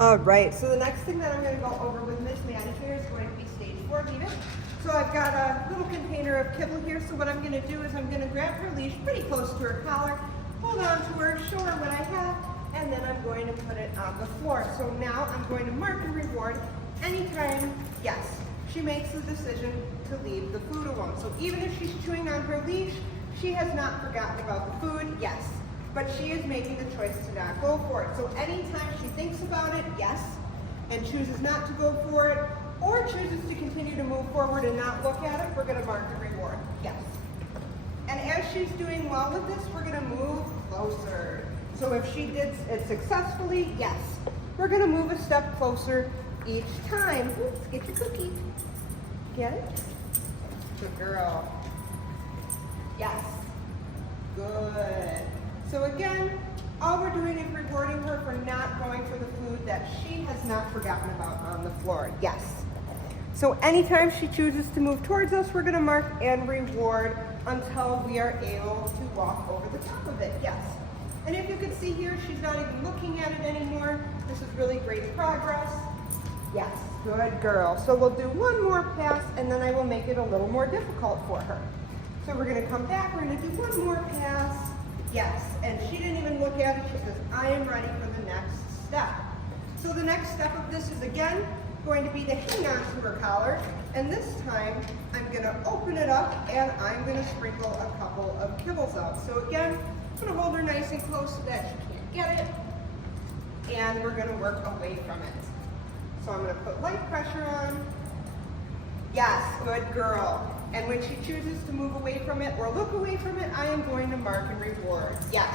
All right, so the next thing that I'm going to go over with Miss Maddie here is going to be stage 4 leave it. So I've got a little container of kibble here, so what I'm going to do is I'm going to grab her leash pretty close to her collar, hold on to her, show her what I have, and then I'm going to put it on the floor. So now I'm going to mark and reward anytime, yes, she makes the decision to leave the food alone. So even if she's chewing on her leash, she has not forgotten about the food, yes. But she is making the choice to not go for it. So anytime she thinks about it, yes, and chooses not to go for it, or chooses to continue to move forward and not look at it, we're gonna mark the reward, yes. And as she's doing well with this, we're gonna move closer. So if she did it successfully, yes, we're gonna move a step closer each time. Oops, get your cookie. Get it? Good girl. Yes, good. So again, all we're doing is rewarding her for not going for the food that she has not forgotten about on the floor. Yes. So anytime she chooses to move towards us, we're going to mark and reward until we are able to walk over the top of it. Yes. And if you can see here, she's not even looking at it anymore. This is really great progress. Yes, good girl. So we'll do one more pass and then I will make it a little more difficult for her. So we're going to come back, we're going to do one more pass. Yes, and she didn't even look at it. She says, I am ready for the next step. So the next step of this is again going to be to hang on to her collar. And this time I'm going to open it up and I'm going to sprinkle a couple of kibbles out. So again, I'm going to hold her nice and close so that she can't get it. And we're going to work away from it. So I'm going to put light pressure on. Yes, good girl. And when she chooses to move away from it or look away from it, I am going to mark and reward. Yes.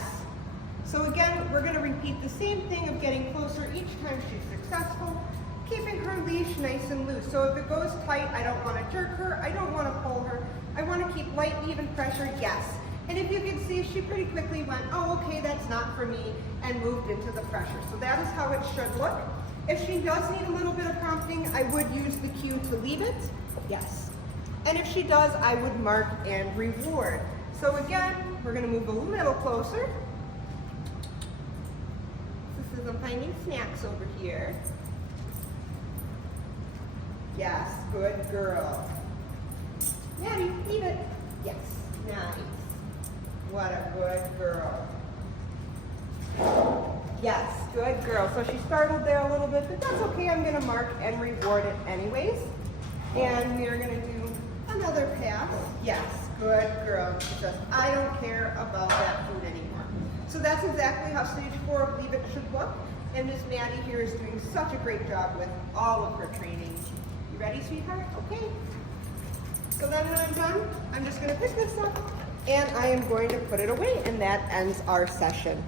So again, we're going to repeat the same thing of getting closer each time she's successful, keeping her leash nice and loose. So if it goes tight, I don't want to jerk her, I don't want to pull her, I want to keep light, even pressure, yes. And if you can see, she pretty quickly went, oh, okay, that's not for me, and moved into the pressure. So that is how it should look. If she does need a little bit of prompting, I would use the cue to leave it, yes. And if she does, I would mark and reward. So again, we're going to move a little closer. This is I'm finding snacks over here. Yes, good girl. Maddie, leave it. Yes, nice. What a good girl. Yes, good girl. So she startled there a little bit, but that's okay. I'm going to mark and reward it anyways. And we're going to do another pass. Yes, good girl. She says, I don't care about that food anymore. So that's exactly how stage 4 of Leave It should look. And Miss Maddie here is doing such a great job with all of her training. You ready, sweetheart? Okay. So then when I'm done, I'm just going to pick this up and I am going to put it away, and that ends our session.